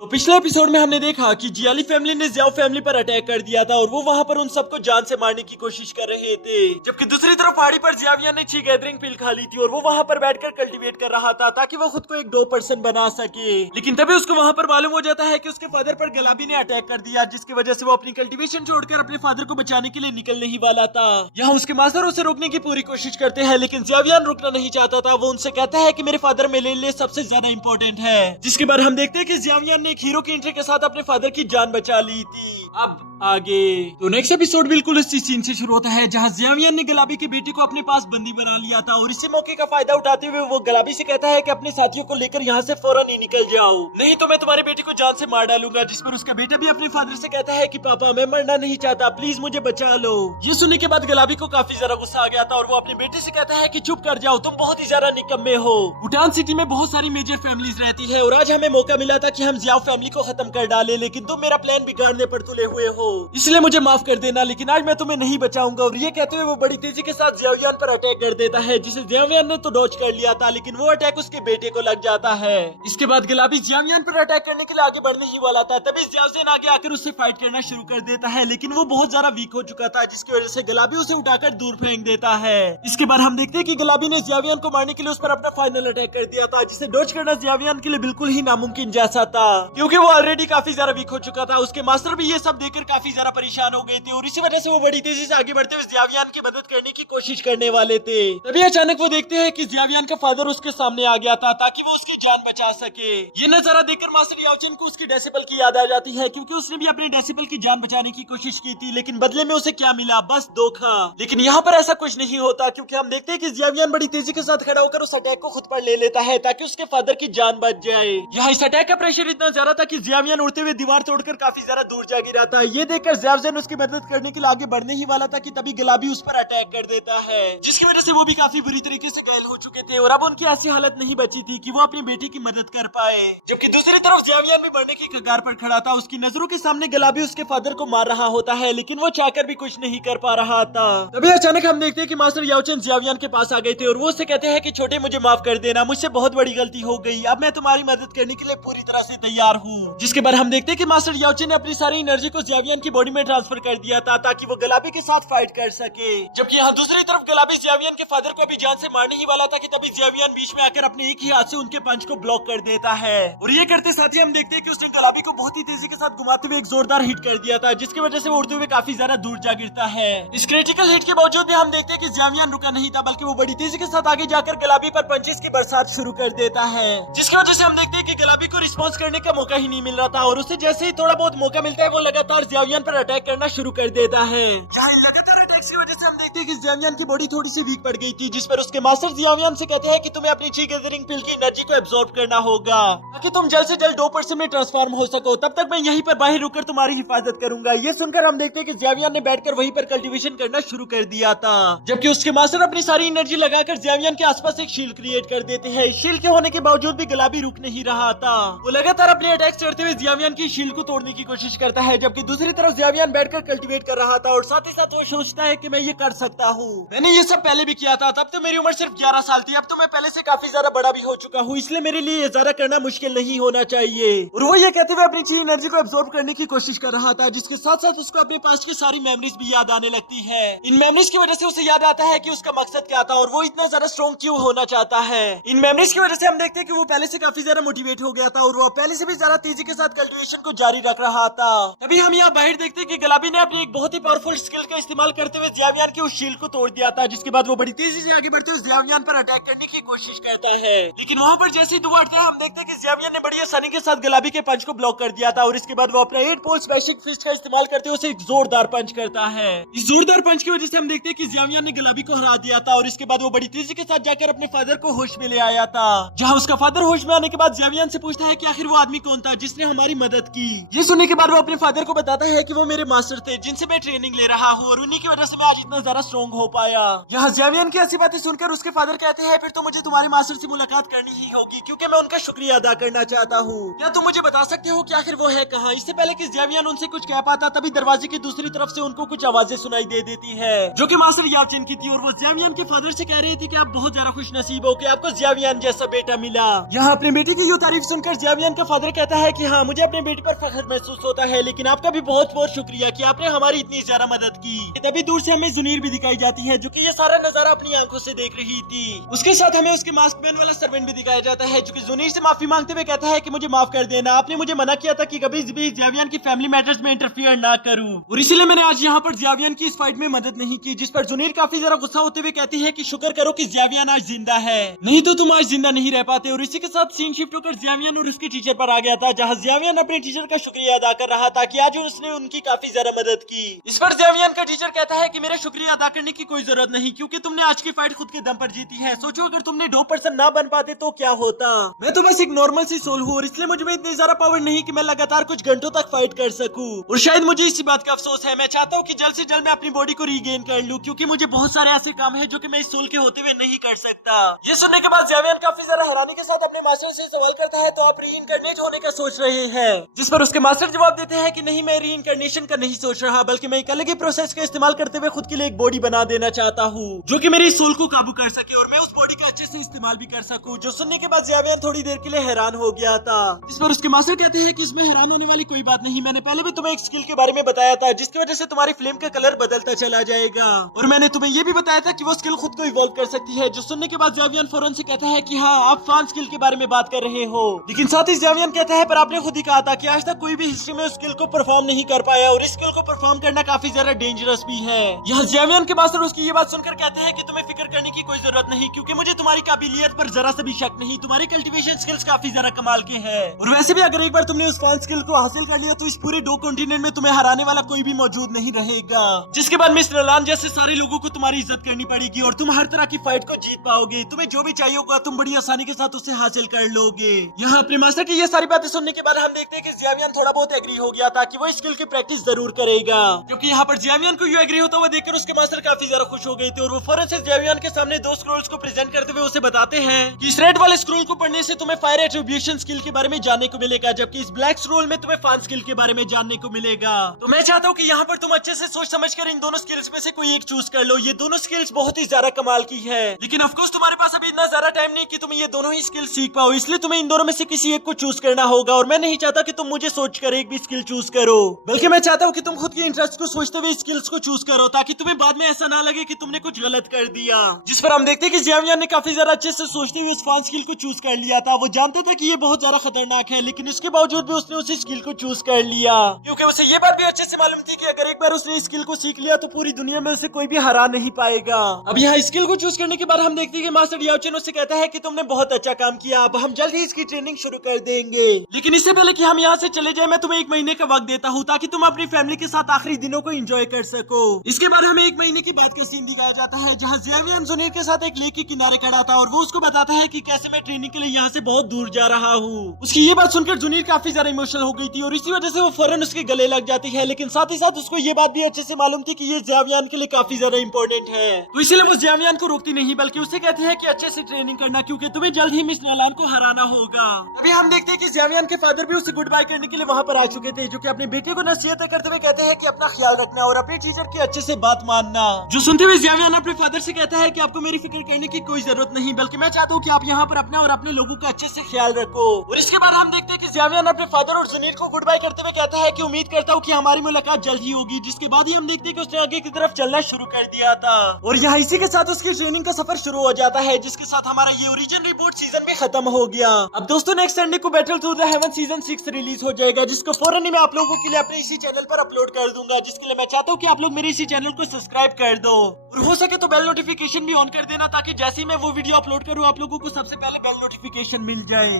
तो पिछले एपिसोड में हमने देखा कि जियाली फैमिली ने जियाओ फैमिली पर अटैक कर दिया था और वो वहाँ पर उन सबको जान से मारने की कोशिश कर रहे थे, जबकि दूसरी तरफ पहाड़ी पर जियाविया ने ची गैदरिंग पिल खा ली थी और वो वहाँ पर बैठकर कल्टीवेट कर रहा था ताकि वो खुद को एक डो पर्सन बना सके। लेकिन तभी उसको वहाँ पर मालूम हो जाता है कि उसके फादर पर गलाबी ने अटैक कर दिया, जिसकी वजह से वो अपनी कल्टीवेशन छोड़कर अपने फादर को बचाने के लिए निकलने ही वाला था। यहाँ उसके मास्टर उसे रोकने की पूरी कोशिश करते हैं, लेकिन जियावियान रुकना नहीं चाहता था। वो उनसे कहता है कि मेरे फादर मेरे लिए सबसे ज्यादा इंपॉर्टेंट है। जिसके बाद हम देखते हैं कि जियावियान ने एक हीरो की एंट्री के साथ अपने फादर की जान बचा ली थी। अब आगे तो नेक्स्ट एपिसोड बिल्कुल इसी सीन से शुरू होता है जहां जियावियान ने गलाबी की बेटी को अपने पास बंदी बना लिया था और इसी मौके का फायदा उठाते हुए वो गलाबी से कहता है कि अपने साथियों को लेकर यहाँ से फौरन ही निकल जाओ, नहीं तो मैं तुम्हारी बेटी को जान से मार डालूंगा। जिस पर उसका बेटा भी अपने फादर से कहता है कि पापा मैं मरना नहीं चाहता, प्लीज मुझे बचा लो। ये सुनने के बाद गलाबी को काफी ज्यादा गुस्सा आ गया था और वो अपने बेटे से कहता है कि चुप कर जाओ, तुम बहुत ही ज्यादा निकम्मे हो। भूटान सिटी में बहुत सारी मेजर फैमिलीज रहती है और आज हमें मौका मिला था कि हम जियाओ फैमिली को खत्म कर डाले, लेकिन तुम मेरा प्लान बिगाड़ने पर तुले हुए हो, इसलिए मुझे माफ कर देना, लेकिन आज मैं तुम्हें नहीं बचाऊंगा। और ये कहते हुए वो बड़ी तेजी के साथ जियावियान पर अटैक कर देता है, जिसे जियावियान ने तो डॉज कर लिया था, लेकिन वो अटैक उसके बेटे को लग जाता है। इसके बाद गलाबी जियावियान पर अटैक करने के लिए आगे बढ़ने ही वाला था, तभी जियावियान आगे आकर उससे फाइट करना शुरू कर देता है, लेकिन वो बहुत ज्यादा वीक हो चुका था, जिसकी वजह से गलाबी उसे उठाकर दूर फेंक देता है। इसके बाद हम देखते हैं कि गलाबी ने जियावियान को मारने के लिए उस पर अपना फाइनल अटैक कर दिया था, जिसे डॉज करना जियावियान के लिए बिल्कुल ही नामुमकिन जैसा था, क्योंकि वो ऑलरेडी काफी ज्यादा वीक हो चुका था। उसके मास्टर भी ये सब देखकर काफी ज्यादा परेशान हो गए थे और इसी वजह से वो बड़ी तेजी से आगे बढ़ते हुए जियावियान की मदद करने की कोशिश करने वाले थे। तभी अचानक वो देखते हैं कि जियावियान का फादर उसके सामने आ गया था ताकि वो उसकी जान बचा सके। ये नजारा देखकर मास्टर याओचेन को उसकी डेसिबल की याद आ जाती है, क्योंकि उसने भी अपने डेसिबल की जान बचाने की कोशिश की थी, लेकिन बदले में उसे क्या मिला, बस धोखा। लेकिन यहाँ पर ऐसा कुछ नहीं होता, क्योंकि हम देखते हैं कि जियावियान बड़ी तेजी के साथ खड़ा होकर उस अटैक को खुद पर ले लेता है ताकि उसके फादर की जान बच जाए। यहाँ इस अटैक का प्रेशर इतना ज्यादा था कि जियावियान उड़ते हुए दीवार तोड़कर काफी ज्यादा दूर जा गिरा था। ये देखकर जियावियान उसकी मदद करने के लिए आगे बढ़ने ही वाला था कि तभी गलाबी उस पर अटैक कर देता है, जिसकी वजह से वो भी काफी बुरी तरीके से घायल हो चुके थे और अब उनकी ऐसी हालत नहीं बची थी कि वो अपनी बेटी की मदद कर पाए। जबकि दूसरी तरफ जियावियान भी मरने की कगार पर खड़ा था। उसकी नजरों के सामने गलाबी उसके फादर को मार रहा होता है, लेकिन वो चाहकर भी कुछ नहीं कर पा रहा था। तभी अचानक हम देखते हैं कि मास्टर याओचेन जियावियान के पास आ गए थे और वो उससे कहते हैं कि छोटे मुझे माफ कर देना, मुझसे बहुत बड़ी गलती हो गई, अब मैं तुम्हारी मदद करने के लिए पूरी तरह से तैयार हूँ। जिसके बाद हम देखते हैं कि मास्टर याओचेन ने अपनी सारी एनर्जी को जियावियान की बॉडी में ट्रांसफर कर दिया था ताकि वो गलाबी के साथ फाइट कर सके। जबकि यहाँ दूसरी तरफ गलाबी जियावियान के फादर को भी जान से मारने ही वाला था कि तभी जियावियान बीच में आकर अपने एक ही हाथ से उनके पंच को ब्लॉक कर देता है और ये करते साथ ही हम देखते हैं कि उसने गलाबी को बहुत ही तेजी के साथ घुमाते हुए एक जोरदार हिट कर दिया था, जिसकी वजह से वो उड़ते हुए काफी ज्यादा दूर जा गिरता है। इस क्रिटिकल हिट के बावजूद भी हम देखते हैं कि जियावियान रुका नहीं था, बल्कि वो बड़ी तेजी के साथ आगे जाकर गलाबी पर पंचेस की बरसात शुरू कर देता है, जिसकी वजह से हम देखते हैं कि गलाबी को रिस्पॉन्स करने का मौका ही नहीं मिल रहा था और उसे जैसे ही थोड़ा बहुत मौका मिलता है वो लगातार जियावियान पर अटैक करना शुरू कर देता है। यहाँ लगातार अटैक्स की वजह से हम देखते हैं कि जियावियान की बॉडी थोड़ी सी वीक पड़ गई थी, जिस पर उसके मास्टर जियावियान से कहते हैं कि तुम्हें अपनी ची गैदरिंग पिल की एनर्जी को एब्जॉर्ब करना होगा ताकि तुम जल्द से जल्द 2% में ट्रांसफॉर्म हो सको, तब तक मैं यहीं पर बाहर रुककर तुम्हारी हिफाजत करूंगा। ये सुनकर हम देखते हैं कि जियावियान ने बैठकर वहीं पर कल्टीवेशन करना शुरू कर दिया था, जबकि उसके मास्टर अपनी सारी एनर्जी लगाकर जियावियान के आसपास एक शील्ड क्रिएट कर देते हैं। शील्ड के होने के बावजूद भी गलाबी रुक नहीं रहा था, वो लगातार अपने अटैक्स करते हुए जियावियान की शील्ड को तोड़ने की कोशिश करता है, जबकि दूसरी तरफ जियावियान बैठकर कल्टीवेट कर रहा था और साथ ही साथ वो सोचता है कि मैं ये कर सकता हूँ, मैंने ये सब पहले भी किया था, तब तो मेरी उम्र सिर्फ 11 साल थी, अब तो मैं पहले से काफी ज्यादा बड़ा भी हो चुका हूँ, इसलिए मेरे लिए ये ज्यादा करना मुश्किल नहीं होना चाहिए। और वो ये कहते हुए अपनी ची एनर्जी को एब्जॉर्ब करने की कोशिश कर रहा था, जिसके साथ साथ उसको अपने पास्ट की सारी मेमोरीज भी याद आने लगती है। इन मेमोरीज की वजह से उसे याद आता है कि उसका मकसद क्या था और वो इतना ज्यादा स्ट्रॉन्ग क्यों होना चाहता है। इन मेमोरीज की वजह से हम देखते हैं कि वो पहले से काफी ज्यादा मोटिवेट हो गया था और वो पहले से भी ज्यादा तेजी के साथ कल्टीवेशन को जारी रख रहा था। तभी हम यहाँ बाहर देखते हैं कि गलाबी ने अपनी एक बहुत ही पावरफुल स्किल का इस्तेमाल करते हुए जियावियान की उस शील्ड को तोड़ दिया था, जिसके बाद वो बड़ी तेजी से आगे बढ़ते हुए जियावियान पर अटैक करने की कोशिश करता है, लेकिन वहाँ पर जैसे ही दुआ उठता है हम देखते हैं कि जियावियान ने बड़ी आसानी के साथ गलाबी के पंच को ब्लॉक कर दिया था और इसके बाद वो अपना 8 पोल्स बेसिक फिस्ट का इस्तेमाल करते हुए उसे एक जोरदार पंच करता है। इस जोरदार पंच की वजह से हम देखते हैं कि जियावियान ने गलाबी को हरा दिया था और इसके बाद वो बड़ी तेजी के साथ जाकर अपने फादर को होश में ले आया था, जहाँ उसका फादर होश में आने के बाद जियावियान से पूछता है कि आखिर वो आदमी कौन था जिसने हमारी मदद की। ये सुनने के बाद वो अपने फादर को बताता है कि वो मेरे मास्टर थे जिनसे मैं ट्रेनिंग ले रहा हूँ और उन्हीं की वजह से मैं आज इतना ज्यादा स्ट्रॉन्ग हो पाया। यहाँ ज़ेवियन की ऐसी बातें सुनकर उसके फादर कहते हैं फिर तो मुझे तुम्हारे मास्टर से मुलाकात करनी ही होगी क्योंकि मैं उनका शुक्रिया अदा करना चाहता हूँ। क्या तुम मुझे बता सकते हो कि आखिर वो है कहाँ? इससे पहले कि ज़ेवियन उनसे कुछ कह पाता तभी दरवाजे की दूसरी तरफ से उनको कुछ आवाजें सुनाई दे देती है जो कि मास्टर याचिन की थी और वो ज़ेवियन के फादर से कह रही थी कि आप बहुत ज्यादा खुश नसीब हो कि आपको ज़ेवियन जैसा बेटा मिला। यहाँ अपने बेटे की यूं तारीफ सुनकर ज़ेवियन का फादर कहता है कि हाँ मुझे अपने बेटे पर फख्र महसूस होता है लेकिन आपका भी बहुत बहुत शुक्रिया कि आपने हमारी इतनी ज्यादा मदद की। तभी दूर से हमें जुनीर भी दिखाई जाती है जो कि ये सारा नजारा अपनी आंखों से देख रही थी। उसके साथ हमें उसके मास्क मैन वाला सर्वेंट भी दिखाया जाता है जो कि जुनीर से माफी मांगते हुए कहता है कि मुझे माफ कर देना, आपने मुझे मना किया था कि कभी भी ज़ेवियन की फैमिली मैटर्स में इंटरफियर ना करूं और इसीलिए मैंने आज यहाँ पर ज़ेवियन की इस फाइट में मदद नहीं की। जिस पर जुनीर काफी ज्यादा गुस्सा होते हुए कहती है कि शुक्र करो कि ज़ेवियन आज जिंदा है, नहीं तो तुम आज जिंदा नहीं रह पाते। और इसी के साथ सीन शिफ्ट होकर ज़ेवियन और उसके टीचर पर आ गया था जहाँ ज़ेवियन अपने टीचर का शुक्रिया अदा कर रहा था कि आज उसने उनकी काफी ज्यादा मदद की। इस पर ज़ेवियन का टीचर कहता है कि मेरा शुक्रिया अदा करने की कोई जरूरत नहीं क्योंकि तुमने आज की फाइट खुद के दम पर जीती है। सोचो अगर तुमने डॉग पर्सन ना बन पाते तो क्या होता? मैं तो बस एक नॉर्मल सी सोल हूँ और इसलिए मुझ में इतनी ज्यादा पावर नहीं कि मैं लगातार कुछ घंटों तक फाइट कर सकूं। और शायद मुझे इसी बात का अफसोस है। मैं चाहता हूँ कि जल्द से जल्द मैं अपनी बॉडी को रीगेन कर लूं क्योंकि मुझे बहुत सारे ऐसे काम है जो कि मैं इस सोल के होते हुए नहीं कर सकता। ये सुनने के बाद ज़ेवियन काफी ज्यादा हैरानी के साथ अपने मास्टर से सवाल करता है तो आप रीइंकार्नेट होने का सोच रहे हैं? जिस पर उसके मास्टर जवाब देते हैं कि नहीं मैं रीइंकार्नेशन का नहीं सोच रहा बल्कि मैं एक अलग ही प्रोसेस का इस्तेमाल करते हुए खुद के लिए एक बॉडी बना देना चाहता हूँ जो कि मेरी सोल को काबू कर सके और मैं उस बॉडी का अच्छे से इस्तेमाल भी कर सकूं। जो सुनने के बाद ज़ेवियन थोड़ी देर के लिए हैरान हो गया था। इस पर उसके मास्टर कहते हैं कि इसमें हैरान होने वाली कोई बात नहीं, मैंने पहले भी तुम्हें एक स्किल के बारे में बताया था जिसकी वजह से तुम्हारी फ्लेम का कलर बदलता चला जाएगा और मैंने तुम्हें ये भी बताया था कि वो स्किल खुद को इवॉल्व कर सकती है। जो सुनने के बाद ज़ेवियन फौरन से कहता है कि हाँ आप फान स्किल के बारे में बात कर रहे हो, लेकिन साथ ही ज़ेवियन कहता है पर आपने खुद ही कहा था कि आज तक कोई भी हिस्ट्री में उस स्किल को परफॉर्म नहीं कर पाया और इस स्किल को परफॉर्म करना काफी ज्यादा डेंजरस भी है। यहाँ ज़ेवियन के मास्टर उसकी ये बात सुनकर कहते हैं कि तुम्हें फिक्र करने की कोई जरूरत नहीं क्योंकि मुझे तुम्हारी काबिलियत पर जरा सा भी शक नहीं, तुम्हारी कल्टीवेशन स्किल्स काफी ज्यादा कमाल के हैं और वैसे भी अगर एक बार तुमने उस फान स्किल को हासिल कर लिया तो इस पूरे डो कॉन्टिनेंट में तुम्हें हराने वाला कोई भी मौजूद नहीं रहेगा, जिसके बाद मिस नलान जैसे सारे लोगों को तुम्हारी इज्जत करनी पड़ेगी और तुम हर तरह की फाइट को जीत पाओगे। तुम्हें जो भी चाहिए होगा तुम बड़ी आसानी के साथ उसे हासिल कर लोगे। यहाँ अपने मास्टर की ये सारी बातें सुनने के बाद हम देखते हैं कि ज़ेवियन थोड़ा बहुत एग्री हो गया था कि वो स्किल की प्रैक्टिस जरूर करेगा क्योंकि यहाँ पर ज़ेवियन को ये एग्री होता हुआ देखकर उसके मास्टर काफी ज्यादा खुश हो गए थे और वो फौरन से ज़ेवियन के सामने 2 स्क्रोल्स को प्रेजेंट करते हुए उसे बताते हैं कि इस रेड वाले स्क्रोल को पढ़ने से तुम्हें फायर एट्रीब्यूशन स्किल के बारे में जानने को मिलेगा जबकि इस ब्लैक स्क्रोल में तुम्हें फान स्किल के बारे में जानने को मिलेगा। तो मैं चाहता हूँ कि यहाँ पर तुम अच्छे से सोच समझ कर इन दोनों स्किल्स में से कोई एक चूज कर लो। ये दोनों स्किल्स बहुत ही ज्यादा कमाल की है लेकिन ऑफकोर्स तुम्हारे पास अभी इतना ज्यादा टाइम नहीं कि तुम ये दोनों ही स्किल सीख पाओ, इसलिए तुम्हें इन दोनों में से किसी एक को चूज करना होगा और मैं नहीं चाहता कि तुम मुझे सोच कर एक भी स्किल चूज करो बल्कि मैं चाहता हूँ कि तुम खुद के इंटरेस्ट को सोचते हुए स्किल्स को चूज करो ताकि तुम्हें बाद में ऐसा ना लगे कि तुमने कुछ गलत कर दिया। जिस पर हम देखते हैं कि ज़ेवियन ने काफी ज्यादा अच्छे से सोचते हुए इस फान स्किल को चूज कर लिया था। वो जानता था कि ये बहुत ज्यादा खतरनाक है लेकिन इसके बावजूद भी उसने उसी स्किल को चूज कर लिया क्योंकि उसे ये बात भी अच्छे से मालूम थी कि अगर एक बार उसने स्किल को सीख लिया तो पूरी दुनिया में उसे कोई भी हरा नहीं पाएगा। अब यहाँ स्किल को चूज करने के बाद हम देखते हैं कि मास्टर याओचिन उससे कहता है कि तुमने बहुत अच्छा काम किया, अब हम जल्द ही इसकी ट्रेनिंग शुरू कर देंगे लेकिन इससे पहले कि हम यहाँ से चले जाए मैं तुम्हें 1 महीने का वक्त देता हूँ ताकि तुम अपनी फैमिली के साथ आखिरी दिनों को एंजॉय कर सको। इसके बाद हमें 1 महीने की बात का सीन दिखाया जाता है जहाँ ज़ेवियन जुनीर के साथ एक लेक के किनारे खड़ा था और वो उसको बताता है कि कैसे मैं ट्रेनिंग के लिए यहाँ से बहुत दूर जा रहा हूँ। उसकी ये बात सुनकर जुनीर काफी ज्यादा इमोशनल हो गई थी और इसी वजह से वो फौरन उसके गले लग जाती है लेकिन साथ ही साथ उसको ये बात भी अच्छे से मालूम थी कि ये ज़ेवियन के लिए काफी ज्यादा इंपॉर्टेंट है तो इसलिए वो ज़ेवियन को रोकती नहीं बल्कि उसे कहती है कि अच्छे से ट्रेनिंग करना क्योंकि तुम्हें जल्द ही मिस नलान को हराना होगा। अभी हम देखते हैं कि ज़ेवियन के फादर भी उसे गुड बाय करने के लिए वहाँ पर आ चुके थे जो कि अपने बेटे को नसीहत करते हुए कहते हैं कि अपना ख्याल रखना और अपने टीचर की अच्छे से बात मानना। जो सुनते हुए ज़ेवियन अपने फादर से कहता है कि आपको मेरी फिक्र करने की कोई जरूरत नहीं बल्कि मैं चाहता हूँ कि आप यहाँ पर अपना और अपने लोगों का अच्छे से ख्याल रखो। और इसके बाद हम देखते हैं कि ज़ेवियन अपने फादर और जुनीर को गुड बाय करते हुए कहता है कि उम्मीद करता हूँ कि हमारी मुलाकात जल्द ही होगी। जिसके बाद ही हम देखते हैं कि उसने आगे की तरफ चलना शुरू कर दिया था और यहाँ इसी के साथ उसकी ट्रेनिंग का सफर शुरू हो जाता है जिसके साथ हमारा ये ओरिजिन रिपोर्ट सीजन भी खत्म हो गया। अब दोस्तों नेक्स्ट संडे को battle through the haven season 6 release हो जाएगा जिसको फौरन ही मैं आप लोगों के लिए अपने इसी चैनल पर अपलोड कर दूंगा जिसके लिए मैं चाहता हूँ कि आप लोग मेरे इसी चैनल को सब्सक्राइब कर दो और हो सके तो बेल नोटिफिकेशन भी ऑन कर देना ताकि जैसे ही मैं वो वीडियो अपलोड करूँ आप लोगों को सबसे पहले बेल नोटिफिकेशन मिल जाए।